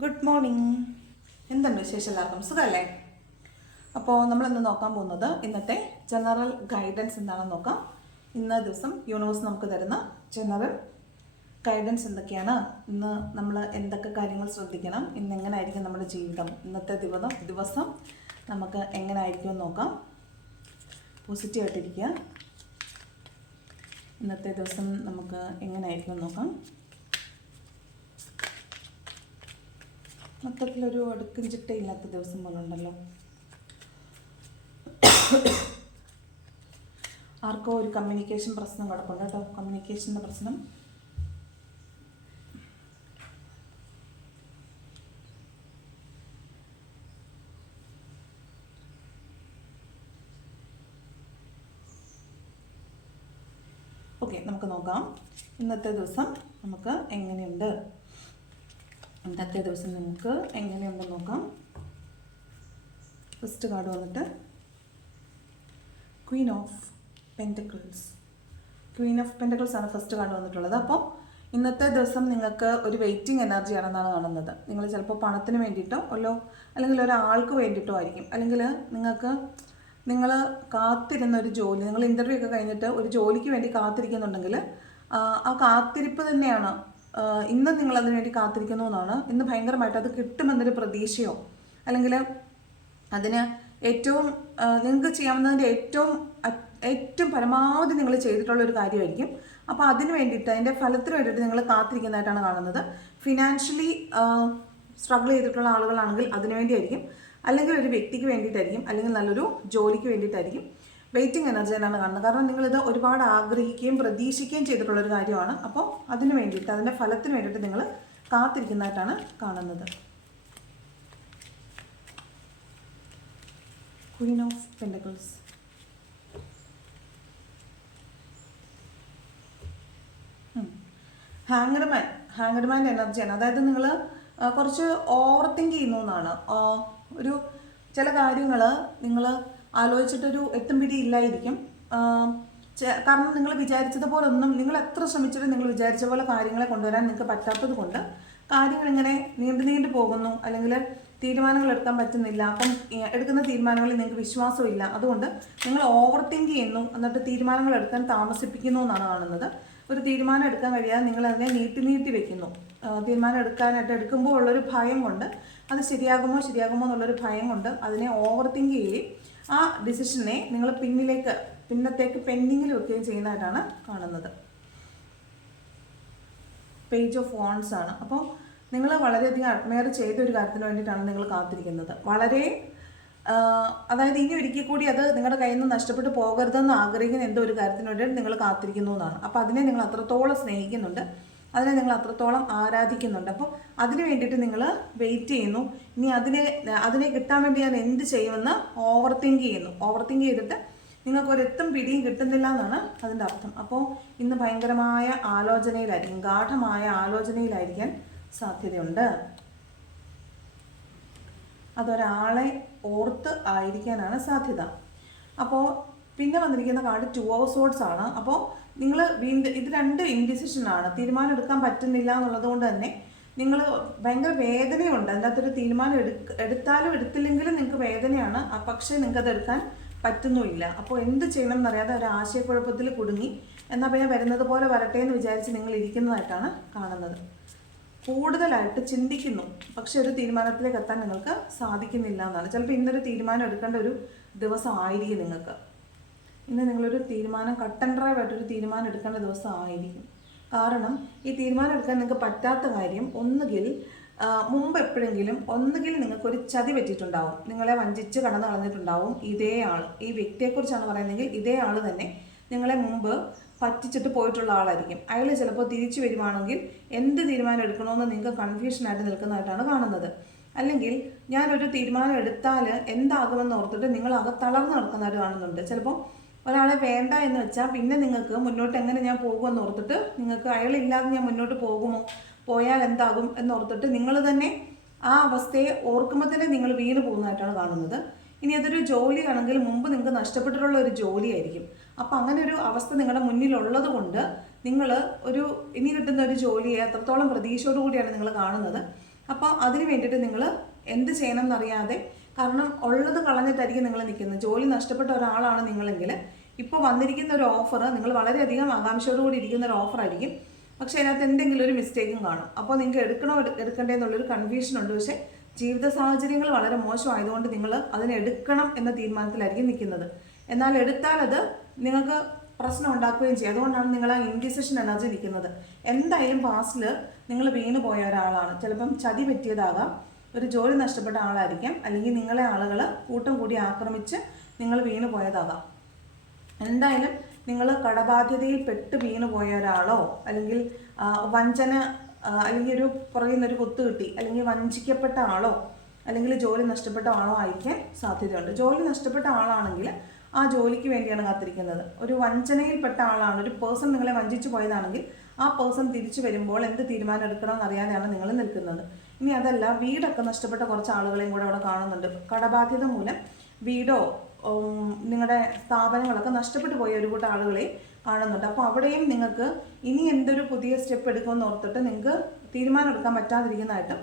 Good morning. എന്തുണ്ട് വിശേഷം? എല്ലാവർക്കും സുഖമല്ലേ? അപ്പോൾ നമ്മളിന്ന് നോക്കാൻ പോകുന്നത് ഇന്നത്തെ ജനറൽ ഗൈഡൻസ് എന്താണെന്ന് നോക്കാം. ഇന്ന ദിവസം യൂണിവേഴ്സ് നമുക്ക് തരുന്ന ജനറൽ ഗൈഡൻസ് എന്തൊക്കെയാണ്, ഇന്ന് നമ്മൾ എന്തൊക്കെ കാര്യങ്ങൾ ശ്രദ്ധിക്കണം, ഇന്ന് എങ്ങനെയായിരിക്കും നമ്മുടെ ജീവിതം, ഇന്നത്തെ ദിവസം നമുക്ക് എങ്ങനെയായിരിക്കും എന്ന് നോക്കാം. പോസിറ്റീവായിട്ടിരിക്കുക. ഇന്നത്തെ ദിവസം നമുക്ക് എങ്ങനെയായിരിക്കും എന്ന് നോക്കാം. മൊത്തത്തിലൊരു അടുക്കും ചിട്ടയില്ലാത്ത ദിവസം പോലെ ഉണ്ടല്ലോ. ആർക്കോ ഒരു കമ്മ്യൂണിക്കേഷൻ പ്രശ്നം കിടപ്പുണ്ട് കേട്ടോ. കമ്മ്യൂണിക്കേഷൻ്റെ പ്രശ്നം. ഓക്കെ, നമുക്ക് നോക്കാം ഇന്നത്തെ ദിവസം നമുക്ക് എങ്ങനെയുണ്ട്. ഇന്നത്തെ ദിവസം നിങ്ങൾക്ക് എങ്ങനെയുണ്ടെന്ന് നോക്കാം. ഫസ്റ്റ് കാർഡ് വന്നിട്ട് Queen of pentacles. Queen of pentacles ആണ് ഫസ്റ്റ് കാർഡ് വന്നിട്ടുള്ളത്. അപ്പോൾ ഇന്നത്തെ ദിവസം നിങ്ങൾക്ക് ഒരു വെയിറ്റിംഗ് എനർജി ആണെന്നാണ് കാണുന്നത്. നിങ്ങൾ ചിലപ്പോൾ പണത്തിന് വേണ്ടിയിട്ടോ അല്ലെങ്കിൽ ഒരാൾക്ക് വേണ്ടിയിട്ടോ ആയിരിക്കും, അല്ലെങ്കിൽ നിങ്ങൾ കാത്തിരുന്ന ഒരു ജോലി, നിങ്ങൾ ഇൻ്റർവ്യൂ ഒക്കെ കഴിഞ്ഞിട്ട് ഒരു ജോലിക്ക് വേണ്ടി കാത്തിരിക്കുന്നുണ്ടെങ്കിൽ ആ കാത്തിരിപ്പ് തന്നെയാണ് ഇന്ന് നിങ്ങൾ അതിനു വേണ്ടി കാത്തിരിക്കുന്നു എന്നാണ്. ഇന്ന് ഭയങ്കരമായിട്ട് അത് കിട്ടുമെന്നൊരു പ്രതീക്ഷയോ അല്ലെങ്കിൽ അതിന് നിങ്ങൾക്ക് ചെയ്യാവുന്നതിൻ്റെ ഏറ്റവും പരമാവധി നിങ്ങൾ ചെയ്തിട്ടുള്ളൊരു കാര്യമായിരിക്കും. അപ്പോൾ അതിന് വേണ്ടിയിട്ട്, അതിൻ്റെ ഫലത്തിന് വേണ്ടിയിട്ട് നിങ്ങൾ കാത്തിരിക്കുന്നതായിട്ടാണ് കാണുന്നത്. ഫിനാൻഷ്യലി സ്ട്രഗിൾ ചെയ്തിട്ടുള്ള ആളുകളാണെങ്കിൽ അതിനു വേണ്ടിയായിരിക്കും, അല്ലെങ്കിൽ ഒരു വ്യക്തിക്ക് വേണ്ടിയിട്ടായിരിക്കും, അല്ലെങ്കിൽ നല്ലൊരു ജോലിക്ക് വേണ്ടിയിട്ടായിരിക്കും. വെയിറ്റിംഗ് എനർജി എന്നാണ് കാണുന്നത്. കാരണം നിങ്ങളിത് ഒരുപാട് ആഗ്രഹിക്കുകയും പ്രതീക്ഷിക്കുകയും ചെയ്തിട്ടുള്ളൊരു കാര്യമാണ്. അപ്പോൾ അതിന് വേണ്ടിയിട്ട്, അതിൻ്റെ ഫലത്തിന് വേണ്ടിയിട്ട് നിങ്ങൾ കാത്തിരിക്കുന്നതായിട്ടാണ് കാണുന്നത്. Queen of pentacles. ഹാങ്ങർമാൻ്റെ എനർജിയാണ്. അതായത് നിങ്ങൾ കുറച്ച് ഓവർ തിങ്ക് ചെയ്യുന്നു എന്നാണ്. ഒരു ചില കാര്യങ്ങൾ നിങ്ങൾ ആലോചിച്ചിട്ടൊരു എത്തും പിടി ഇല്ലായിരിക്കും. കാരണം നിങ്ങൾ വിചാരിച്ചതുപോലെ ഒന്നും, നിങ്ങൾ എത്ര ശ്രമിച്ചിട്ടും നിങ്ങൾ വിചാരിച്ച പോലെ കാര്യങ്ങളെ കൊണ്ടുവരാൻ നിങ്ങൾക്ക് പറ്റാത്തത് കൊണ്ട് കാര്യങ്ങൾ ഇങ്ങനെ നീണ്ടു പോകുന്നു, അല്ലെങ്കിൽ തീരുമാനങ്ങൾ എടുക്കാൻ പറ്റുന്നില്ല. അപ്പം എടുക്കുന്ന തീരുമാനങ്ങളിൽ നിങ്ങൾക്ക് വിശ്വാസമില്ല. അതുകൊണ്ട് നിങ്ങൾ ഓവർ തിങ്ക് ചെയ്യുന്നു, എന്നിട്ട് തീരുമാനങ്ങൾ എടുക്കാൻ താമസിപ്പിക്കുന്നു എന്നാണ് കാണുന്നത്. ഒരു തീരുമാനം എടുക്കാൻ കഴിയാതെ നിങ്ങൾ അതിനെ നീട്ടി വെക്കുന്നു. തീരുമാനം എടുക്കുമ്പോൾ ഉള്ളൊരു ഭയം കൊണ്ട്, അത് ശരിയാകുമോ എന്നുള്ളൊരു ഭയം കൊണ്ട് അതിനെ ഓവർ തിങ്ക് ചെയ്യുകയും ആ ഡിസിഷനെ നിങ്ങൾ പിന്നത്തേക്ക് പെൻഡിങ്ങിൽ വെക്കുകയും ചെയ്യുന്നതായിട്ടാണ് കാണുന്നത്. പേജ് ഓഫ് വാണ്ട്സ് ആണ്. അപ്പോൾ നിങ്ങൾ വളരെയധികം അഡ്മയർ ചെയ്ത ഒരു കാര്യത്തിന് വേണ്ടിയിട്ടാണ് നിങ്ങൾ കാത്തിരിക്കുന്നത്. അതായത് ഇനി ഒരിക്കൽ കൂടി അത് നിങ്ങളുടെ കയ്യിൽ നിന്ന് നഷ്ടപ്പെട്ടു പോകരുതെന്ന് ആഗ്രഹിക്കുന്ന എന്തോ ഒരു കാര്യത്തിന് വേണ്ടിയിട്ട് നിങ്ങൾ കാത്തിരിക്കുന്നു എന്നാണ്. അപ്പോൾ അതിനെ നിങ്ങൾ അത്രത്തോളം സ്നേഹിക്കുന്നുണ്ട്, അതിനെ നിങ്ങൾ അത്രത്തോളം ആരാധിക്കുന്നുണ്ട്. അപ്പോൾ അതിന് വേണ്ടിയിട്ട് നിങ്ങൾ വെയിറ്റ് ചെയ്യുന്നു. ഇനി അതിനെ കിട്ടാൻ വേണ്ടി ഞാൻ എന്ത് ചെയ്യുമെന്ന് ഓവർ തിങ്ക് ചെയ്തിട്ട് നിങ്ങൾക്ക് ഒരെത്തും പിടിയും കിട്ടുന്നില്ല എന്നാണ് അതിൻ്റെ അർത്ഥം. അപ്പോൾ ഇന്ന് ഭയങ്കരമായ ആലോചനയിലായിരിക്കും, ഗാഠമായ ആലോചനയിലായിരിക്കാൻ സാധ്യതയുണ്ട്. അതൊരാളെ ഓർത്ത് ആയിരിക്കാനാണ് സാധ്യത. അപ്പോൾ പിന്നെ വന്നിരിക്കുന്ന കാർഡ് 2 of Swords ആണ്. അപ്പോൾ നിങ്ങൾ ഇത് രണ്ട് ഇൻഡിസിഷനാണ്. തീരുമാനം എടുക്കാൻ പറ്റുന്നില്ല എന്നുള്ളത് കൊണ്ട് തന്നെ നിങ്ങൾ ഭയങ്കര വേദനയുണ്ട്. അതിൻ്റെ അകത്തൊരു തീരുമാനം എടുത്താലും എടുത്തില്ലെങ്കിലും നിങ്ങൾക്ക് വേദനയാണ്. പക്ഷേ നിങ്ങൾക്കത് എടുക്കാൻ പറ്റുന്നുമില്ല. അപ്പോൾ എന്ത് ചെയ്യണം എന്നറിയാതെ ഒരു ആശയക്കുഴപ്പത്തിൽ കുടുങ്ങി, എന്നാൽ പിന്നെ വരുന്നത് പോലെ വരട്ടെ എന്ന് വിചാരിച്ച് നിങ്ങൾ ഇരിക്കുന്നതായിട്ടാണ് കാണുന്നത്. കൂടുതലായിട്ട് ചിന്തിക്കുന്നു, പക്ഷെ ഒരു തീരുമാനത്തിലേക്ക് എത്താൻ നിങ്ങൾക്ക് സാധിക്കുന്നില്ല എന്നാണ്. ചിലപ്പോൾ ഇന്നൊരു തീരുമാനം എടുക്കേണ്ട ഒരു ദിവസമായിരിക്കും നിങ്ങൾക്ക്. ഇന്ന് നിങ്ങളൊരു തീരുമാനം, കട്ട് ആൻഡ് ഡ്രൈവ് ആയിട്ടൊരു തീരുമാനം എടുക്കേണ്ട ദിവസമായിരിക്കും. കാരണം ഈ തീരുമാനം എടുക്കാൻ നിങ്ങൾക്ക് പറ്റാത്ത കാര്യം മുമ്പ് എപ്പോഴെങ്കിലും നിങ്ങൾക്കൊരു ചതി പറ്റിയിട്ടുണ്ടാവും, നിങ്ങളെ വഞ്ചിച്ച് കടന്നു കളഞ്ഞിട്ടുണ്ടാവും. ഇതേ ആൾ, ഈ വ്യക്തിയെക്കുറിച്ചാണ് പറയുന്നതെങ്കിൽ ഇതേ ആൾ തന്നെ നിങ്ങളെ മുമ്പ് പറ്റിച്ചിട്ട് പോയിട്ടുള്ള ആളായിരിക്കും. അയാൾ ചിലപ്പോൾ തിരിച്ചു വരുവാണെങ്കിൽ എന്ത് തീരുമാനം എടുക്കണമെന്ന് നിങ്ങൾക്ക് കൺഫ്യൂഷനായിട്ട് നിൽക്കുന്നതായിട്ടാണ് കാണുന്നത്. അല്ലെങ്കിൽ ഞാനൊരു തീരുമാനം എടുത്താൽ എന്താകുമെന്ന് ഓർത്തിട്ട് നിങ്ങൾ തളർന്ന് നടക്കുന്നതായിട്ട് കാണുന്നുണ്ട്. ചിലപ്പോൾ ഒരാളെ വേണ്ട എന്ന് വെച്ചാൽ പിന്നെ നിങ്ങൾക്ക് മുന്നോട്ട് എങ്ങനെ ഞാൻ പോകുമെന്ന് ഓർത്തിട്ട് നിങ്ങൾക്ക് അയാളില്ലാതെ ഞാൻ മുന്നോട്ട് പോയാൽ എന്താകും എന്നോർത്തിട്ട് നിങ്ങൾ തന്നെ ആ അവസ്ഥയെ ഓർക്കുമ്പോൾ തന്നെ നിങ്ങൾ വീണ് പോകുന്നതായിട്ടാണ് കാണുന്നത്. ഇനി അതൊരു ജോലിയാണെങ്കിൽ മുമ്പ് നിങ്ങൾക്ക് നഷ്ടപ്പെട്ടിട്ടുള്ള ഒരു ജോലിയായിരിക്കും. അപ്പം അങ്ങനെ ഒരു അവസ്ഥ നിങ്ങളുടെ മുന്നിലുള്ളത് കൊണ്ട് നിങ്ങൾ ഇനി കിട്ടുന്ന ഒരു ജോലിയെ അത്രത്തോളം പ്രതീക്ഷയോടു കൂടിയാണ് നിങ്ങൾ കാണുന്നത്. അപ്പോൾ അതിന് വേണ്ടിയിട്ട് നിങ്ങൾ എന്ത് ചെയ്യണം എന്നറിയാതെ, കാരണം ഉള്ളത് കളഞ്ഞിട്ടായിരിക്കും നിങ്ങൾ നിൽക്കുന്നത്. ജോലി നഷ്ടപ്പെട്ട ഒരാളാണ് നിങ്ങളെങ്കിൽ ഇപ്പോൾ വന്നിരിക്കുന്ന ഒരു ഓഫർ നിങ്ങൾ വളരെയധികം ആകാംക്ഷയോടുകൂടി ഇരിക്കുന്ന ഒരു ഓഫറായിരിക്കും. പക്ഷേ അതിനകത്ത് എന്തെങ്കിലും ഒരു മിസ്റ്റേക്കും കാണും. അപ്പോൾ നിങ്ങൾക്ക് എടുക്കണോ എടുക്കണ്ടേ എന്നുള്ളൊരു കൺഫ്യൂഷൻ ഉണ്ട്. പക്ഷേ ജീവിത സാഹചര്യങ്ങൾ വളരെ മോശമായതുകൊണ്ട് നിങ്ങൾ അതിനെ എടുക്കണം എന്ന തീരുമാനത്തിലായിരിക്കും നിൽക്കുന്നത്. എന്നാൽ എടുത്താൽ അത് നിങ്ങൾക്ക് പ്രശ്നം ഉണ്ടാക്കുകയും ചെയ്യും. അതുകൊണ്ടാണ് നിങ്ങൾ ആ ഇൻഡിസിഷൻ എനർജി നിൽക്കുന്നത്. എന്തായാലും പാസ്റ്റിൽ നിങ്ങൾ വീണ് പോയ ഒരാളാണ്. ചിലപ്പം ചതി പറ്റിയതാകാം, ഒരു ജോലി നഷ്ടപ്പെട്ട ആളായിരിക്കാം, അല്ലെങ്കിൽ നിങ്ങളെ ആളുകൾ കൂട്ടം കൂടി ആക്രമിച്ച് നിങ്ങൾ വീണ് പോയതാകാം. എന്തായാലും നിങ്ങൾ കടബാധ്യതയിൽ പെട്ട് വീണ് പോയ ഒരാളോ, അല്ലെങ്കിൽ വഞ്ചന, അല്ലെങ്കിൽ ഒരു പുറകിൽ നിന്നൊരു കുത്തു കിട്ടി, അല്ലെങ്കിൽ വഞ്ചിക്കപ്പെട്ട ആളോ, അല്ലെങ്കിൽ ജോലി നഷ്ടപ്പെട്ട ആളോ ആയിരിക്കാൻ സാധ്യതയുണ്ട്. ജോലി നഷ്ടപ്പെട്ട ആളാണെങ്കിൽ ആ ജോലിക്ക് വേണ്ടിയാണ് കാത്തിരിക്കുന്നത്. ഒരു വഞ്ചനയിൽപ്പെട്ട ആളാണ്, ഒരു പേഴ്സൺ നിങ്ങളെ വഞ്ചിച്ചു പോയതാണെങ്കിൽ ആ പേഴ്സൺ തിരിച്ചു വരുമ്പോൾ എന്ത് തീരുമാനം എടുക്കണമെന്ന് അറിയാതെയാണ് നിങ്ങൾ നിൽക്കുന്നത്. ഇനി അതല്ല, വീടൊക്കെ നഷ്ടപ്പെട്ട കുറച്ച് ആളുകളെയും കൂടെ അവിടെ കാണുന്നുണ്ട്. കടബാധ്യത മൂലം വീടോ നിങ്ങളുടെ സ്ഥാപനങ്ങളൊക്കെ നഷ്ടപ്പെട്ടു പോയ ഒരു കൂട്ടം ആളുകളെ കാണുന്നുണ്ട്. അപ്പോൾ അവിടെയും നിങ്ങൾക്ക് ഇനി എന്തൊരു പുതിയ സ്റ്റെപ്പ് എടുക്കുമെന്ന് ഓർത്തിട്ട് നിങ്ങൾക്ക് തീരുമാനം എടുക്കാൻ പറ്റാതിരിക്കുന്നതായിട്ടും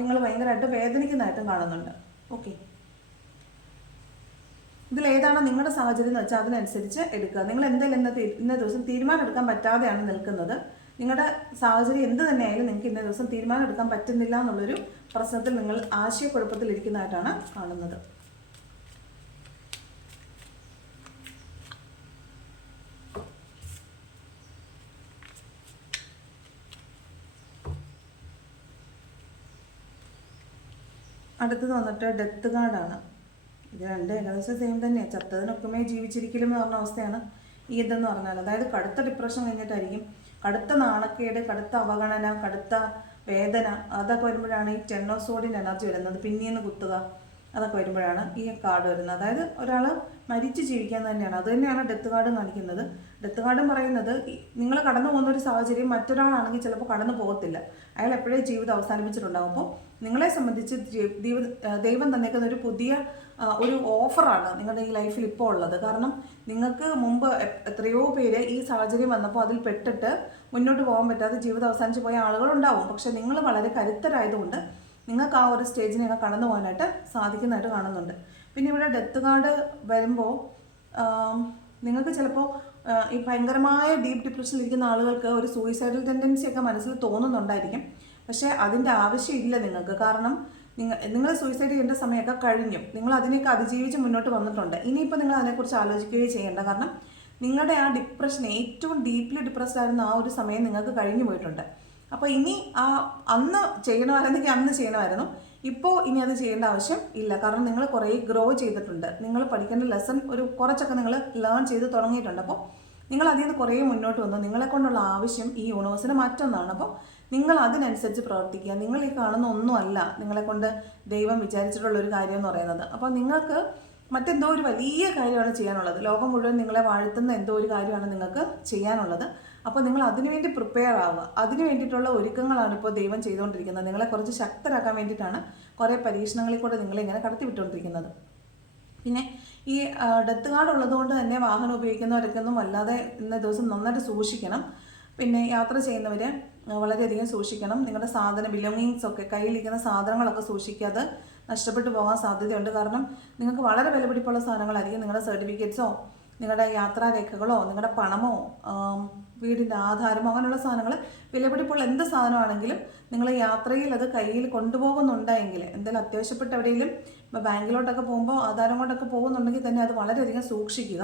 നിങ്ങൾ ഭയങ്കരമായിട്ട് വേദനിക്കുന്നതായിട്ടും കാണുന്നുണ്ട്. ഓക്കെ, ഇതിലേതാണ് നിങ്ങളുടെ സാഹചര്യം എന്ന് വെച്ചാൽ അതിനനുസരിച്ച് എടുക്കുക. നിങ്ങൾ എന്തായാലും ഇന്ന ദിവസം തീരുമാനം എടുക്കാൻ പറ്റാതെയാണ് നിൽക്കുന്നത്. നിങ്ങളുടെ സാഹചര്യം എന്ത് തന്നെയായാലും നിങ്ങൾക്ക് ഇന്ന ദിവസം തീരുമാനം എടുക്കാൻ പറ്റുന്നില്ല എന്നുള്ളൊരു പ്രശ്നത്തിൽ നിങ്ങൾ ആശയക്കുഴപ്പത്തിലിരിക്കുന്നതായിട്ടാണ് കാണുന്നത്. അടുത്തത് വന്നിട്ട് ഡെത്ത് കാർഡാണ്. ഇത് രണ്ട് ഏകദേശം സെയിം തന്നെയാണ്. ചത്തതിനൊക്കെ ജീവിച്ചിരിക്കലും എന്ന് പറഞ്ഞ അവസ്ഥയാണ് ഈ ഇതെന്ന് പറഞ്ഞാൽ. അതായത് കടുത്ത ഡിപ്രഷൻ കഴിഞ്ഞിട്ടായിരിക്കും, കടുത്ത നാണക്കേട്, കടുത്ത അവഗണന, കടുത്ത വേദന, അതൊക്കെ വരുമ്പോഴാണ് ഈ 10 ഓഫ് സോർഡിൻ്റെ എനർജി വരുന്നത്. പിന്നീന്ന് കുത്തുക, അതൊക്കെ വരുമ്പോഴാണ് ഈ കാർഡ് വരുന്നത്. അതായത് ഒരാൾ മരിച്ച് ജീവിക്കാൻ തന്നെയാണ്. അത് തന്നെയാണ് ഡെത്ത് കാർഡും കാണിക്കുന്നത്. ഡെത്ത് കാർഡും പറയുന്നത് നിങ്ങൾ കടന്നു പോകുന്ന ഒരു സാഹചര്യം മറ്റൊരാളാണെങ്കിൽ ചിലപ്പോൾ കടന്നു പോകത്തില്ല. അയാൾ എപ്പോഴേ ജീവിതം അവസാനിപ്പിച്ചിട്ടുണ്ടാകും. അപ്പോൾ നിങ്ങളെ സംബന്ധിച്ച് ദൈവം തന്നേക്കുന്ന ഒരു പുതിയ ഒരു ഓഫറാണ് നിങ്ങളുടെ ഈ ലൈഫിൽ ഇപ്പോൾ ഉള്ളത്. കാരണം നിങ്ങൾക്ക് മുമ്പ് എത്രയോ പേര് ഈ സാഹചര്യം വന്നപ്പോൾ അതിൽ പെട്ടിട്ട് മുന്നോട്ട് പോകാൻ പറ്റാതെ ജീവിതം അവസാനിച്ച് പോയ ആളുകളുണ്ടാവും. പക്ഷെ നിങ്ങൾ വളരെ കരുത്തരായതുകൊണ്ട് നിങ്ങൾക്ക് ആ ഒരു സ്റ്റേജിനെയൊക്കെ കടന്നു പോകാനായിട്ട് സാധിക്കുന്നതായിട്ട് കാണുന്നുണ്ട്. പിന്നെ ഇവിടെ ഡെത്ത് കാർഡ് വരുമ്പോൾ നിങ്ങൾക്ക് ചിലപ്പോൾ ഈ ഭയങ്കരമായ ഡീപ്പ് ഡിപ്രഷനിലിരിക്കുന്ന ആളുകൾക്ക് ഒരു സൂയിസൈഡൽ ടെൻഡൻസി ഒക്കെ മനസ്സിൽ തോന്നുന്നുണ്ടായിരിക്കും. പക്ഷേ അതിൻ്റെ ആവശ്യമില്ല നിങ്ങൾക്ക്. കാരണം നിങ്ങൾ സൂയിസൈഡ് ചെയ്യേണ്ട സമയമൊക്കെ കഴിഞ്ഞു. നിങ്ങൾ അതിനെയൊക്കെ അതിജീവിച്ച് മുന്നോട്ട് വന്നിട്ടുണ്ട്. ഇനിയിപ്പോൾ നിങ്ങൾ അതിനെക്കുറിച്ച് ആലോചിക്കുകയും ചെയ്യേണ്ട. കാരണം നിങ്ങളുടെ ആ ഡിപ്രഷൻ, ഏറ്റവും ഡീപ്ലി ഡിപ്രസ്ഡ് ആയിരുന്ന ആ ഒരു സമയം നിങ്ങൾക്ക് കഴിഞ്ഞു പോയിട്ടുണ്ട്. അപ്പോൾ ഇനി അന്ന് ചെയ്യണമായിരുന്നെങ്കിൽ അന്ന് ചെയ്യണമായിരുന്നു. ഇപ്പോൾ ഇനി അത് ചെയ്യേണ്ട ആവശ്യം ഇല്ല. കാരണം നിങ്ങൾ കുറേ ഗ്രോ ചെയ്തിട്ടുണ്ട്. നിങ്ങൾ പഠിക്കേണ്ട ലെസൺ കുറച്ചൊക്കെ നിങ്ങൾ ലേൺ ചെയ്ത് തുടങ്ങിയിട്ടുണ്ട്. അപ്പോൾ നിങ്ങൾ അതിൽ നിന്ന് കുറേ മുന്നോട്ട് വന്നു. നിങ്ങളെ കൊണ്ടുള്ള ആവശ്യം ഈ യൂണിവേഴ്സിന് മറ്റൊന്നാണ്. അപ്പോൾ നിങ്ങൾ അതിനനുസരിച്ച് പ്രവർത്തിക്കുക. നിങ്ങൾ ഈ കാണുന്ന ഒന്നുമല്ല നിങ്ങളെ കൊണ്ട് ദൈവം വിചാരിച്ചിട്ടുള്ളൊരു കാര്യം എന്ന് പറയുന്നത്. അപ്പോൾ നിങ്ങൾക്ക് മറ്റെന്തോ ഒരു വലിയ കാര്യമാണ് ചെയ്യാനുള്ളത്. ലോകം മുഴുവൻ നിങ്ങളെ വാഴ്ത്തുന്ന എന്തോ ഒരു കാര്യമാണ് നിങ്ങൾക്ക് ചെയ്യാനുള്ളത്. അപ്പോൾ നിങ്ങൾ അതിനുവേണ്ടി പ്രിപ്പയർ ആവുക. അതിന് വേണ്ടിയിട്ടുള്ള ഒരുക്കങ്ങളാണ് ഇപ്പോൾ ദൈവം ചെയ്തുകൊണ്ടിരിക്കുന്നത്. നിങ്ങളെ കുറച്ച് ശക്തരാക്കാൻ വേണ്ടിയിട്ടാണ് കുറേ പരീക്ഷണങ്ങളിൽ കൂടെ നിങ്ങളിങ്ങനെ കടത്തിവിട്ടുകൊണ്ടിരിക്കുന്നത്. പിന്നെ ഈ ഡെത്ത് കാർഡ് ഉള്ളതുകൊണ്ട് തന്നെ വാഹനം ഉപയോഗിക്കുന്നവരൊക്കെയൊന്നും വല്ലാതെ ഇന്ന ദിവസം നന്നായിട്ട് സൂക്ഷിക്കണം. പിന്നെ യാത്ര ചെയ്യുന്നവർ വളരെയധികം സൂക്ഷിക്കണം. നിങ്ങളുടെ ബിലോങ്ങിങ്സ് ഒക്കെ, കയ്യിലിരിക്കുന്ന സാധനങ്ങളൊക്കെ സൂക്ഷിക്കാതെ നഷ്ടപ്പെട്ടു പോകാൻ സാധ്യതയുണ്ട്. കാരണം നിങ്ങൾക്ക് വളരെ വിലപിടിപ്പുള്ള സാധനങ്ങളായിരിക്കും. നിങ്ങളുടെ സർട്ടിഫിക്കറ്റ്സോ, നിങ്ങളുടെ യാത്രാരേഖകളോ, നിങ്ങളുടെ പണമോ, വീടിൻ്റെ ആധാരമോ, അങ്ങനെയുള്ള സാധനങ്ങൾ, വിലപിടിപ്പുള്ള എന്ത് സാധനമാണെങ്കിലും നിങ്ങൾ യാത്രയിൽ അത് കയ്യിൽ കൊണ്ടുപോകുന്നുണ്ടെങ്കിൽ, എന്തെങ്കിലും അത്യാവശ്യപ്പെട്ട എവിടെയെങ്കിലും ഇപ്പോൾ ബാങ്കിലോട്ടൊക്കെ പോകുമ്പോൾ ആധാരം കൊണ്ടൊക്കെ പോകുന്നുണ്ടെങ്കിൽ തന്നെ അത് വളരെയധികം സൂക്ഷിക്കുക.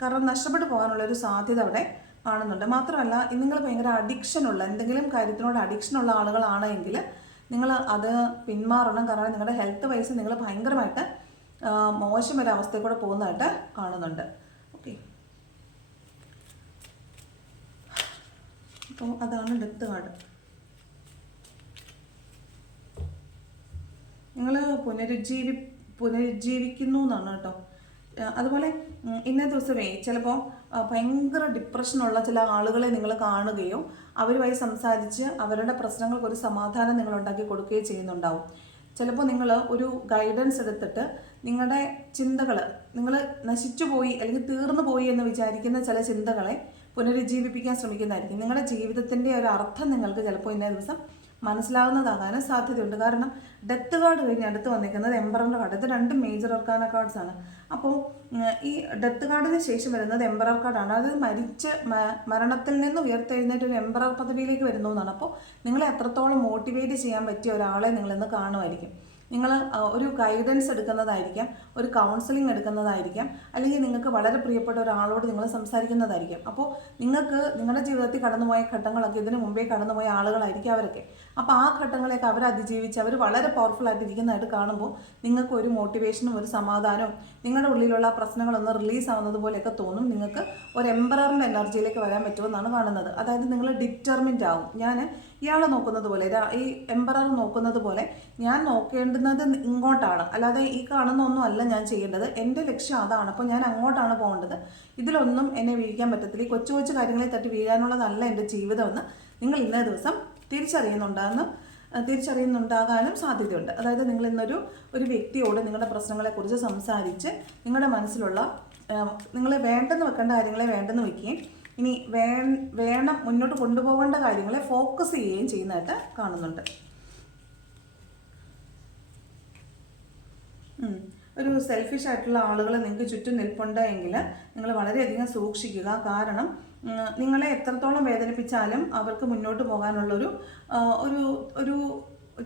കാരണം നഷ്ടപ്പെട്ടു പോകാനുള്ളൊരു സാധ്യത അവിടെ കാണുന്നുണ്ട്. മാത്രമല്ല, നിങ്ങൾ ഭയങ്കര അഡിക്ഷനുള്ള എന്തെങ്കിലും കാര്യത്തിനോട് അഡിക്ഷനുള്ള ആളുകളാണെങ്കിൽ നിങ്ങൾ അത് പിന്മാറണം. കാരണം നിങ്ങളുടെ ഹെൽത്ത് വൈസ് നിങ്ങൾ ഭയങ്കരമായിട്ട് മോശം ഒരു അവസ്ഥയിൽ കൂടെ പോകുന്നതായിട്ട് കാണുന്നുണ്ട്. ഓക്കെ, അപ്പോൾ അതാണ് ഡെത്ത് കാർഡ്. നിങ്ങൾ പുനരുജ്ജീവിക്കുന്നു എന്നാണ് കേട്ടോ. അതുപോലെ ഇന്ന ദിവസമേ ചിലപ്പോൾ ഭയങ്കര ഡിപ്രഷനുള്ള ചില ആളുകളെ നിങ്ങൾ കാണുകയോ അവരുമായി സംസാരിച്ച് അവരുടെ പ്രശ്നങ്ങൾക്കൊരു സമാധാനം നിങ്ങൾ ഉണ്ടാക്കി കൊടുക്കുകയോ ചെയ്യുന്നുണ്ടാവും. ചിലപ്പോൾ നിങ്ങൾ ഒരു ഗൈഡൻസ് എടുത്തിട്ട് നിങ്ങളുടെ ചിന്തകൾ, നിങ്ങൾ നശിച്ചു പോയി അല്ലെങ്കിൽ തീർന്നു പോയി എന്ന് വിചാരിക്കുന്ന ചില ചിന്തകളെ പുനരുജ്ജീവിപ്പിക്കാൻ ശ്രമിക്കുന്നതായിരിക്കും. നിങ്ങളുടെ ജീവിതത്തിൻ്റെ ഒരു അർത്ഥം നിങ്ങൾക്ക് ചിലപ്പോൾ ഇന്ന ദിവസം മനസ്സിലാവുന്നതാകാനും സാധ്യതയുണ്ട്. കാരണം ഡെത്ത് കാർഡ് കഴിഞ്ഞ് അടുത്ത് വന്നിരിക്കുന്നത് എംപററിൻ്റെ കാർഡ്. ഇത് രണ്ടും മേജർ അർക്കാന കാർഡ്സ് ആണ്. അപ്പോൾ ഈ ഡെത്ത് കാർഡിന് ശേഷം വരുന്നത് എംപറർ കാർഡാണ്. അതായത് മരണത്തിൽ നിന്ന് ഉയർത്തെഴുന്നേറ്റ് ഒരു എംപറർ പദവിയിലേക്ക് വരുന്നു എന്നാണ്. അപ്പോൾ നിങ്ങളെ എത്രത്തോളം മോട്ടിവേറ്റ് ചെയ്യാൻ പറ്റിയ ഒരാളെ നിങ്ങളിന്ന് കാണുമായിരിക്കും. നിങ്ങൾ ഒരു ഗൈഡൻസ് എടുക്കുന്നതായിരിക്കാം, ഒരു കൗൺസിലിംഗ് എടുക്കുന്നതായിരിക്കാം, അല്ലെങ്കിൽ നിങ്ങൾക്ക് വളരെ പ്രിയപ്പെട്ട ഒരാളോട് നിങ്ങൾ സംസാരിക്കുന്നതായിരിക്കും. അപ്പോൾ നിങ്ങൾക്ക് നിങ്ങളുടെ ജീവിതത്തിൽ കടന്നുപോയ ഘട്ടങ്ങളൊക്കെ ഇതിനു മുമ്പേ കടന്നുപോയ ആളുകളായിരിക്കും അവരൊക്കെ. അപ്പോൾ ആ ഘട്ടങ്ങളെയൊക്കെ അവർ അതിജീവിച്ച് അവർ വളരെ പവർഫുൾ ആയിട്ടിരിക്കുന്നതായിട്ട് കാണുമ്പോൾ നിങ്ങൾക്ക് ഒരു മോട്ടിവേഷനും ഒരു സമാധാനവും നിങ്ങളുടെ ഉള്ളിലുള്ള പ്രശ്നങ്ങളൊന്ന് റിലീസ് ആവുന്നത് പോലെയൊക്കെ തോന്നും. നിങ്ങൾക്ക് ഒരു എംപററിൻ്റെ എനർജിയിലേക്ക് വരാൻ പറ്റുമെന്നാണ് കാണുന്നത്. അതായത് നിങ്ങൾ ഡിറ്റർമിൻഡ് ആവും. ഞാൻ ഇയാളെ നോക്കുന്നത് പോലെ, ഈ എംപറർ നോക്കുന്നത് പോലെ ഞാൻ നോക്കേണ്ടുന്നത് ഇങ്ങോട്ടാണ്, അല്ലാതെ ഈ കാണുന്നൊന്നും അല്ല ഞാൻ ചെയ്യേണ്ടത്. എൻ്റെ ലക്ഷ്യം അതാണ്. അപ്പോൾ ഞാൻ അങ്ങോട്ടാണ് പോകേണ്ടത്. ഇതിലൊന്നും എന്നെ വീഴിക്കാൻ പറ്റത്തില്ല. ഈ കൊച്ചു കൊച്ചു കാര്യങ്ങളെ തട്ടി വീഴാനുള്ളതല്ല എൻ്റെ ജീവിതമെന്ന് നിങ്ങൾ ഇന്നേ ദിവസം തിരിച്ചറിയുന്നുണ്ടാകാനും സാധ്യതയുണ്ട്. അതായത് നിങ്ങൾ ഇന്നൊരു വ്യക്തിയോട് നിങ്ങളുടെ പ്രശ്നങ്ങളെക്കുറിച്ച് സംസാരിച്ച് നിങ്ങളുടെ മനസ്സിലുള്ള നിങ്ങൾ വേണ്ടെന്ന് വെക്കേണ്ട കാര്യങ്ങളെ വേണ്ടെന്ന് വെക്കുകയും ഇനി വേണം മുന്നോട്ട് കൊണ്ടുപോകേണ്ട കാര്യങ്ങളെ ഫോക്കസ് ചെയ്യുകയും ചെയ്യുന്നതായിട്ട് കാണുന്നുണ്ട്. ഒരു സെൽഫിഷ് ആയിട്ടുള്ള ആളുകൾ നിങ്ങൾക്ക് ചുറ്റും നിൽപ്പുണ്ട് എങ്കിൽ നിങ്ങൾ വളരെയധികം സൂക്ഷിക്കുക. കാരണം നിങ്ങളെ എത്രത്തോളം വേദനിപ്പിച്ചാലും അവർക്ക് മുന്നോട്ട് പോകാനുള്ളൊരു ഒരു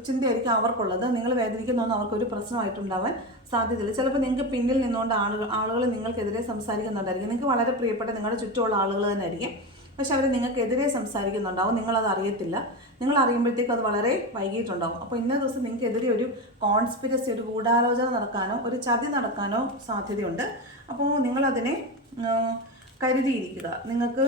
ചിന്തയായിരിക്കും അവർക്കുള്ളത്. നിങ്ങൾ വേദനിക്കുന്നൊന്നും അവർക്കൊരു പ്രശ്നമായിട്ടുണ്ടാവാൻ സാധ്യതയില്ല. ചിലപ്പോൾ നിങ്ങൾക്ക് പിന്നിൽ നിന്നുകൊണ്ട് ആളുകൾ നിങ്ങൾക്കെതിരെ സംസാരിക്കുന്നുണ്ടായിരിക്കും. നിങ്ങൾക്ക് വളരെ പ്രിയപ്പെട്ട നിങ്ങളുടെ ചുറ്റുമുള്ള ആളുകൾ തന്നെ ആയിരിക്കും. പക്ഷെ അവർ നിങ്ങൾക്കെതിരെ സംസാരിക്കുന്നുണ്ടാവും. നിങ്ങളത് അറിയത്തില്ല. നിങ്ങൾ അറിയുമ്പോഴത്തേക്കും അത് വളരെ വൈകിട്ടുണ്ടാവും. അപ്പോൾ ഇന്നേ ദിവസം നിങ്ങൾക്കെതിരെ ഒരു കോൺസ്പിരസി, ഒരു ഗൂഢാലോചന നടക്കാനോ ഒരു ചതി നടക്കാനോ സാധ്യതയുണ്ട്. അപ്പോൾ നിങ്ങളതിനെ കരുതിയിരിക്കുക. നിങ്ങൾക്ക്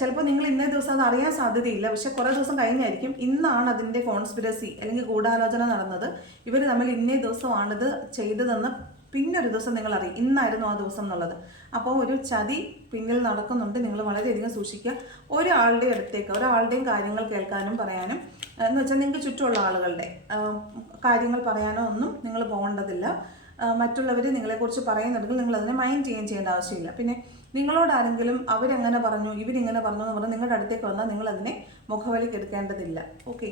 ചിലപ്പോൾ നിങ്ങൾ ഇന്നേ ദിവസം അത് അറിയാൻ സാധ്യതയില്ല. പക്ഷെ കുറേ ദിവസം കഴിഞ്ഞായിരിക്കും ഇന്നാണ് അതിൻ്റെ കോൺസ്പിരസി അല്ലെങ്കിൽ ഗൂഢാലോചന നടന്നത്, ഇവർ തമ്മിൽ ഇന്നേ ദിവസമാണിത് ചെയ്തതെന്ന് പിന്നൊരു ദിവസം നിങ്ങൾ അറിയും ഇന്നായിരുന്നു ആ ദിവസം എന്നുള്ളത്. അപ്പോൾ ഒരു ചതി പിന്നിൽ നടക്കുന്നുണ്ട്. നിങ്ങൾ വളരെയധികം സൂക്ഷിക്കുക. ഒരാളുടെ അടുത്തേക്ക് ഒരാളുടെയും കാര്യങ്ങൾ കേൾക്കാനും പറയാനും എന്ന് വെച്ചാൽ നിങ്ങൾക്ക് ചുറ്റുമുള്ള ആളുകളുടെ കാര്യങ്ങൾ പറയാനോ ഒന്നും നിങ്ങൾ പോകേണ്ടതില്ല. മറ്റുള്ളവർ നിങ്ങളെക്കുറിച്ച് പറയുന്നുണ്ടെങ്കിൽ നിങ്ങൾ അതിനെ മൈൻഡ് ചെയ്യേണ്ട ആവശ്യമില്ല. പിന്നെ നിങ്ങളോട് ആരെങ്കിലും അവരെങ്ങനെ പറഞ്ഞു ഇവരിങ്ങനെ പറഞ്ഞു എന്ന് പറഞ്ഞാൽ നിങ്ങളുടെ അടുത്തേക്ക് വന്നാൽ നിങ്ങളതിനെ മുഖവിലേക്ക് എടുക്കേണ്ടതില്ല. ഓക്കെ,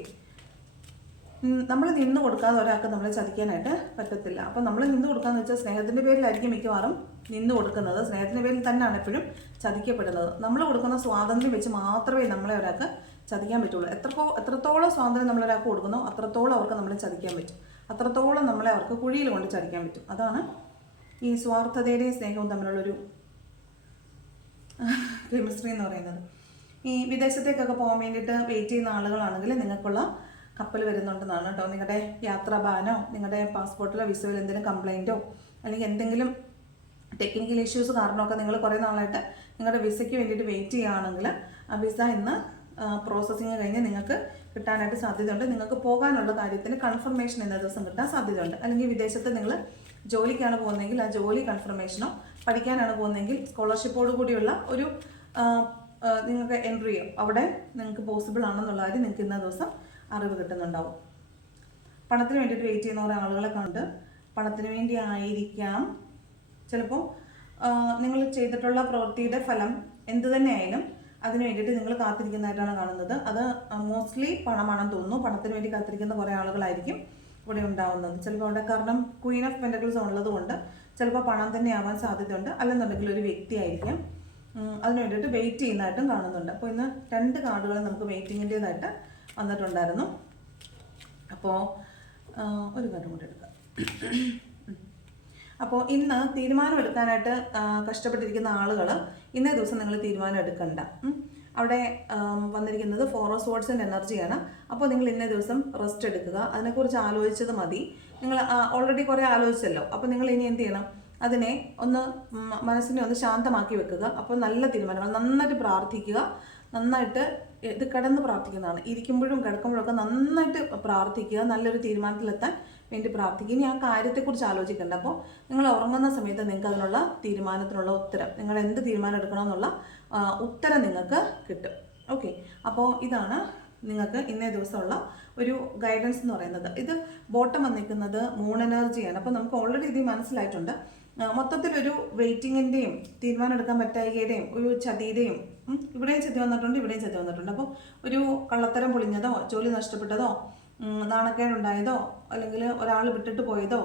നമ്മൾ നിന്ന് കൊടുക്കാതെ ഒരാൾക്ക് നമ്മളെ ചതിക്കാനായിട്ട് പറ്റത്തില്ല. അപ്പം നമ്മൾ നിന്ന് കൊടുക്കാന്ന് വെച്ചാൽ സ്നേഹത്തിൻ്റെ പേരിലായിരിക്കും മിക്കവാറും നിന്ന് കൊടുക്കുന്നത്. സ്നേഹത്തിൻ്റെ പേരിൽ തന്നെയാണ് എപ്പോഴും ചതിക്കപ്പെടുന്നത്. നമ്മൾ കൊടുക്കുന്ന സ്വാതന്ത്ര്യം വെച്ച് മാത്രമേ നമ്മളെ ഒരാൾക്ക് ചതിക്കാൻ പറ്റുള്ളൂ. എത്രത്തോളം സ്വാതന്ത്ര്യം നമ്മളൊരാൾക്ക് കൊടുക്കുന്നോ അത്രത്തോളം അവർക്ക് നമ്മളെ ചതിക്കാൻ പറ്റും. അത്രത്തോളം നമ്മളെ അവർക്ക് കുഴിയിൽ കൊണ്ട് ചതിക്കാൻ പറ്റും. അതാണ് ഈ സ്വാർത്ഥതയുടെയും സ്നേഹവും തമ്മിലുള്ളൊരു കെമിസ്ട്രി എന്ന് പറയുന്നത്. ഈ വിദേശത്തേക്കൊക്കെ പോകാൻ വേണ്ടിയിട്ട് വെയിറ്റ് ചെയ്യുന്ന ആളുകളാണെങ്കിൽ നിങ്ങൾക്കുള്ള കപ്പൽ വരുന്നുണ്ടെന്നാണ് കേട്ടോ. നിങ്ങളുടെ യാത്രാ ബാനോ നിങ്ങളുടെ പാസ്പോർട്ടിലോ വിസയിൽ എന്തെങ്കിലും കംപ്ലൈൻറ്റോ അല്ലെങ്കിൽ എന്തെങ്കിലും ടെക്നിക്കൽ ഇഷ്യൂസ് കാരണമൊക്കെ നിങ്ങൾ കുറേ നാളായിട്ട് നിങ്ങളുടെ വിസയ്ക്ക് വേണ്ടിയിട്ട് വെയിറ്റ് ചെയ്യുകയാണെങ്കിൽ ആ വിസ ഇന്ന് പ്രോസസ്സിങ് കഴിഞ്ഞ് നിങ്ങൾക്ക് കിട്ടാനായിട്ട് സാധ്യതയുണ്ട്. നിങ്ങൾക്ക് പോകാനുള്ള കാര്യത്തിന് കൺഫർമേഷൻ ഇന്ന ദിവസം കിട്ടാൻ സാധ്യതയുണ്ട്. അല്ലെങ്കിൽ വിദേശത്ത് നിങ്ങൾ ജോലിക്കാണ് പോകുന്നതെങ്കിൽ ആ ജോലി കൺഫർമേഷനോ, പഠിക്കാനാണ് പോകുന്നതെങ്കിൽ സ്കോളർഷിപ്പോട് കൂടിയുള്ള ഒരു നിങ്ങൾക്ക് എൻട്രിയോ അവിടെ നിങ്ങൾക്ക് പോസിബിൾ ആണെന്നുള്ള കാര്യം നിങ്ങൾക്ക് ഇന്ന ദിവസം അറിവ് കിട്ടുന്നുണ്ടാവും. പണത്തിന് വേണ്ടിയിട്ട് വെയിറ്റ് ചെയ്യുന്ന കുറേ ആളുകളെ കണ്ട് പണത്തിന് വേണ്ടി ആയിരിക്കാം ചിലപ്പോൾ നിങ്ങൾ ചെയ്തിട്ടുള്ള പ്രവൃത്തിയുടെ ഫലം എന്തു തന്നെയായാലും അതിന് വേണ്ടിയിട്ട് നിങ്ങൾ കാത്തിരിക്കുന്നതായിട്ടാണ് കാണുന്നത്. അത് മോസ്റ്റ്ലി പണമാണെന്ന് തോന്നുന്നു. പണത്തിന് വേണ്ടി കാത്തിരിക്കുന്ന കുറേ ആളുകളായിരിക്കും ഇവിടെ ഉണ്ടാവുന്നത്. ചിലപ്പോൾ അവിടെ കാരണം ക്വീൻ ഓഫ് പെൻറ്റക്കിൾസ് ഉള്ളത് കൊണ്ട് ചിലപ്പോൾ പണം തന്നെ ആവാൻ സാധ്യതയുണ്ട്. അല്ലെന്നുണ്ടെങ്കിൽ ഒരു വ്യക്തിയായിരിക്കും അതിന് വേണ്ടിയിട്ട് വെയിറ്റ് ചെയ്യുന്നതായിട്ടും കാണുന്നുണ്ട്. അപ്പോൾ ഇന്ന് 2 കാർഡുകൾ നമുക്ക് വെയിറ്റിങ്ങിൻ്റേതായിട്ട് വന്നിട്ടുണ്ടായിരുന്നു. അപ്പോൾ ഒരു കാർഡും കൂടി എടുക്കാം. അപ്പോൾ ഇന്ന് തീരുമാനം എടുക്കാനായിട്ട് കഷ്ടപ്പെട്ടിരിക്കുന്ന ആളുകൾ ഇന്നേ ദിവസം നിങ്ങൾ തീരുമാനം എടുക്കണ്ട. അവിടെ വന്നിരിക്കുന്നത് 4 ഓഫ് സ്വോർഡ്സിൻ്റെ എനർജിയാണ്. അപ്പോൾ നിങ്ങൾ ഇന്നേ ദിവസം റെസ്റ്റ് എടുക്കുക. അതിനെക്കുറിച്ച് ആലോചിച്ചത് മതി. നിങ്ങൾ ഓൾറെഡി കുറേ ആലോചിച്ചല്ലോ. അപ്പോൾ നിങ്ങൾ ഇനി എന്ത് ചെയ്യണം, അതിനെ ഒന്ന് മനസ്സിനെ ഒന്ന് ശാന്തമാക്കി വെക്കുക. അപ്പോൾ നല്ല തീരുമാനങ്ങൾ, നന്നായിട്ട് പ്രാർത്ഥിക്കുക. നന്നായിട്ട് ഇത് കിടന്ന് പ്രാർത്ഥിക്കുന്നതാണ്. ഇരിക്കുമ്പോഴും കിടക്കുമ്പോഴൊക്കെ നന്നായിട്ട് പ്രാർത്ഥിക്കുക. നല്ലൊരു തീരുമാനത്തിലെത്താൻ വേണ്ടി പ്രാർത്ഥിക്കുക. ഇനി ആ കാര്യത്തെക്കുറിച്ച് ആലോചിക്കേണ്ട. അപ്പോൾ നിങ്ങൾ ഉറങ്ങുന്ന സമയത്ത് നിങ്ങൾക്ക് അതിനുള്ള തീരുമാനത്തിനുള്ള ഉത്തരം, നിങ്ങൾ എന്ത് തീരുമാനം എടുക്കണമെന്നുള്ള ഉത്തരം നിങ്ങൾക്ക് കിട്ടും. ഓക്കെ, അപ്പോൾ ഇതാണ് നിങ്ങൾക്ക് ഇന്നേ ദിവസമുള്ള ഒരു ഗൈഡൻസ് എന്ന് പറയുന്നത്. ഇത് ബോട്ടം വന്നിരിക്കുന്നത് മൂൺ എനർജിയാണ്. അപ്പോൾ നമുക്ക് ഓൾറെഡി ഇത് മനസ്സിലായിട്ടുണ്ട്. മൊത്തത്തിലൊരു വെയിറ്റിങ്ങിൻ്റെയും തീരുമാനം എടുക്കാൻ പറ്റായികയുടെയും ഒരു ചതിയുടെയും ഇവിടെയും ചതി വന്നിട്ടുണ്ട്, ഇവിടെയും ചതി വന്നിട്ടുണ്ട്. അപ്പോൾ ഒരു കള്ളത്തരം പൊളിഞ്ഞതോ, ജോലി നഷ്ടപ്പെട്ടതോ, നാണക്കേടുണ്ടായതോ, അല്ലെങ്കിൽ ഒരാൾ വിട്ടിട്ട് പോയതോ,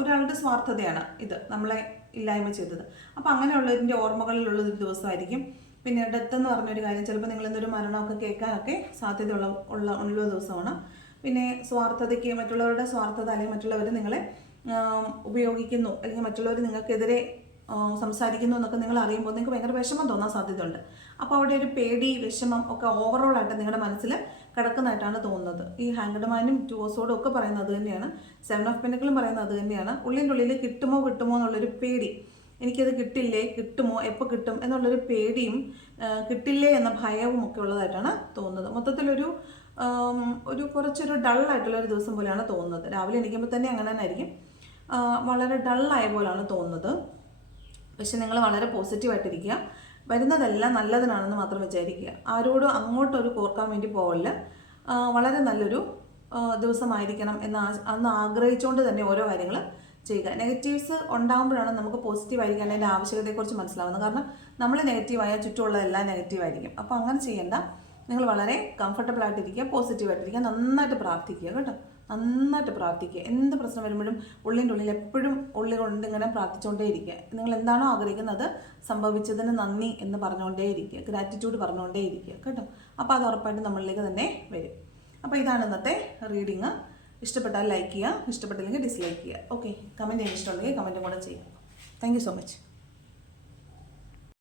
ഒരാളുടെ സ്വാർത്ഥതയാണ് ഇത് നമ്മളെ ഇല്ലായ്മ ചെയ്തത്. അപ്പോൾ അങ്ങനെയുള്ളതിൻ്റെ ഓർമ്മകളിലുള്ളൊരു ദിവസമായിരിക്കും. പിന്നെ ഡെത്ത് എന്ന് പറഞ്ഞൊരു കാര്യം, ചിലപ്പോൾ നിങ്ങൾ എന്തൊരു മരണമൊക്കെ കേൾക്കാനൊക്കെ സാധ്യതയുള്ള ദിവസമാണ്. പിന്നെ സ്വാർത്ഥതയ്ക്ക്, മറ്റുള്ളവരുടെ സ്വാർത്ഥത അല്ലെങ്കിൽ മറ്റുള്ളവർ നിങ്ങളെ ഉപയോഗിക്കുന്നു അല്ലെങ്കിൽ മറ്റുള്ളവർ നിങ്ങൾക്കെതിരെ സംസാരിക്കുന്നു എന്നൊക്കെ നിങ്ങൾ അറിയുമ്പോൾ നിങ്ങൾക്ക് ഭയങ്കര വിഷമം തോന്നാൻ സാധ്യതയുണ്ട്. അപ്പോൾ അവിടെ ഒരു പേടി, വിഷമം ഒക്കെ ഓവറോളായിട്ട് നിങ്ങളുടെ മനസ്സിൽ കിടക്കുന്നതായിട്ടാണ് തോന്നുന്നത്. ഈ ഹാങ്ക്ഡ് മാനും ടു ഓഫ് സോർഡും ഒക്കെ പറയുന്നത് അത് തന്നെയാണ്. 7 ഓഫ് പെന്റക്കിളും പറയുന്നത് അത് തന്നെയാണ്. ഉള്ളിൻ്റെ ഉള്ളിൽ കിട്ടുമോ എന്നുള്ളൊരു പേടി, എനിക്കത് കിട്ടില്ലേ, കിട്ടുമോ, എപ്പോൾ കിട്ടും എന്നുള്ളൊരു പേടിയും കിട്ടില്ലേ എന്ന ഭയവും ഒക്കെ ഉള്ളതായിട്ടാണ് തോന്നുന്നത്. മൊത്തത്തിലൊരു കുറച്ചൊരു ഡള്ളായിട്ടുള്ളൊരു ദിവസം പോലെയാണ് തോന്നുന്നത്. രാവിലെ എണീക്കുമ്പോൾ തന്നെ അങ്ങനെ തന്നെ ആയിരിക്കും, വളരെ ഡള്ളായ പോലെയാണ് തോന്നുന്നത്. പക്ഷെ നിങ്ങൾ വളരെ പോസിറ്റീവായിട്ടിരിക്കുക. വരുന്നതെല്ലാം നല്ലതിനാണെന്ന് മാത്രം വിചാരിക്കുക. ആരോടും അങ്ങോട്ടൊരു കോർക്കാൻ വേണ്ടി പോകല്ല. വളരെ നല്ലൊരു ദിവസമായിരിക്കണം എന്ന് ആഗ്രഹിച്ചുകൊണ്ട് തന്നെ ഓരോ കാര്യങ്ങൾ ചെയ്യുക. നെഗറ്റീവ്സ് ഉണ്ടാകുമ്പോഴാണ് നമുക്ക് പോസിറ്റീവായിരിക്കാൻ അതിൻ്റെ ആവശ്യകതയെക്കുറിച്ച് മനസ്സിലാവുന്നത്. കാരണം നമ്മൾ നെഗറ്റീവായാൽ ചുറ്റുമുള്ളതെല്ലാം നെഗറ്റീവായിരിക്കും. അപ്പോൾ അങ്ങനെ ചെയ്യേണ്ട. നിങ്ങൾ വളരെ കംഫർട്ടബിൾ ആയിട്ടിരിക്കുക, പോസിറ്റീവായിട്ടിരിക്കുക, നന്നായിട്ട് പ്രാർത്ഥിക്കുക കേട്ടോ. നന്നായിട്ട് പ്രാർത്ഥിക്കുക. എന്ത് പ്രശ്നം വരുമ്പോഴും ഉള്ളിൻ്റെ ഉള്ളിൽ എപ്പോഴും ഉള്ളിൽ കൊണ്ട് ഇങ്ങനെ പ്രാർത്ഥിച്ചുകൊണ്ടേ ഇരിക്കുക. നിങ്ങൾ എന്താണോ ആഗ്രഹിക്കുന്നത് സംഭവിച്ചതിന് നന്ദി എന്ന് പറഞ്ഞുകൊണ്ടേ ഇരിക്കുക, ഗ്രാറ്റിറ്റ്യൂഡ് പറഞ്ഞുകൊണ്ടേ ഇരിക്കുക കേട്ടോ. അപ്പോൾ അത് ഉറപ്പായിട്ട് നമ്മളിലേക്ക് തന്നെ വരും. അപ്പോൾ ഇതാണ് ഇന്നത്തെ റീഡിങ്. ഇഷ്ടപ്പെട്ടാൽ ലൈക്ക് ചെയ്യുക, ഇഷ്ടപ്പെട്ടില്ലെങ്കിൽ ഡിസ്ലൈക്ക് ചെയ്യുക. ഓക്കെ, കമൻറ്റ് ചെയ്യാൻ ഇഷ്ടമുണ്ടെങ്കിൽ കമൻറ്റും കൂടെ ചെയ്യുക. Thank you so much.